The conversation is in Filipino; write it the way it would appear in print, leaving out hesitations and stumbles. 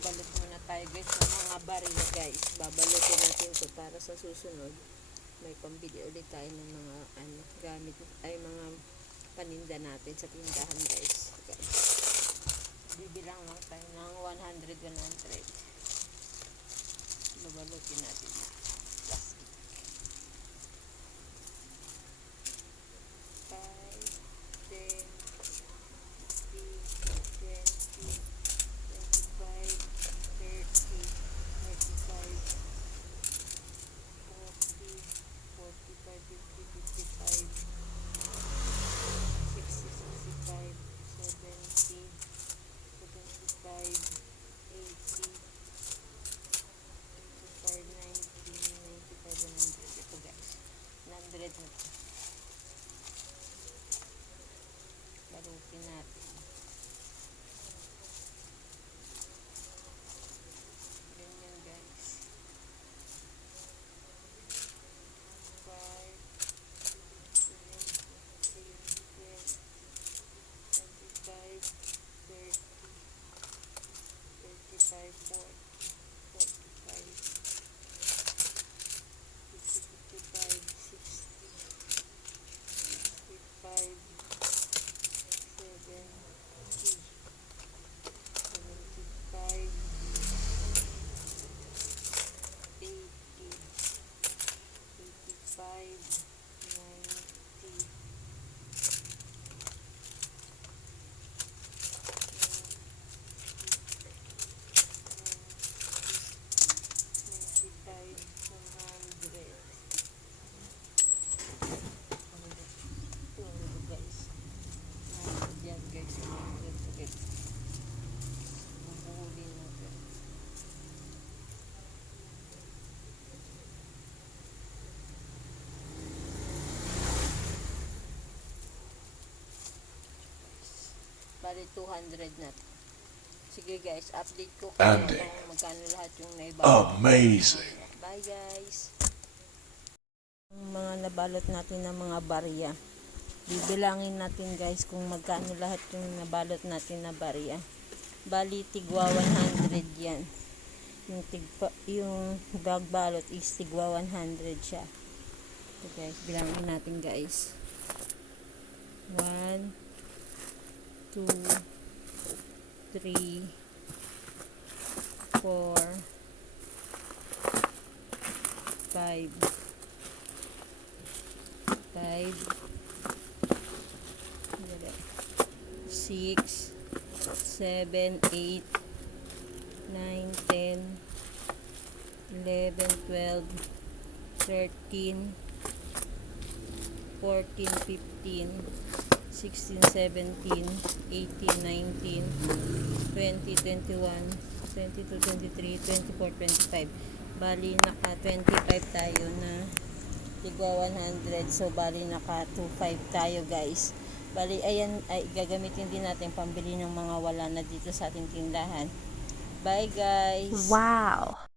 magbabalot muna tayo guys sa mga barya guys. Babalutin natin to para sa susunod may pambili ulit tayo ng mga gamit ay mga paninda natin sa tindahan guys. Bibilang lang tayo ng 100. Babalutin natin na plastic. 5, 10, 100 na to. Balutin natin. Ganyan guys. 5, 10, 15, 20, 25, 30, 35, 40, 45, 55, 60, 65, 70, 75, 80, 85, 90, 200 guys. Yan guys, 100 ulit. Bubuhulin natin. Bali 200 na. Sige guys, update ko kung magkano lahat yung naibalot. Amazing. Bye guys. Yung mga nabalot natin ng mga barya. Bibilangin natin guys kung magkano lahat yung nabalot natin na barya. Bali tigwa 100 yan. Yung bag balot is tigwa 100 siya. So guys, bilangin natin guys. 1, 2, 3, 4, 5, 6, 7, 8, 9, 10, 11, 12, 13, 14, 15, 16, 17, 18, 19, 20, 21, 22, 23, 24, 25. Bali naka 25 tayo na tigwa 100. So bali naka 25 tayo guys. Bali ayan ay gagamitin din natin pambili ng mga wala na dito sa ating tindahan. Bye guys. Wow.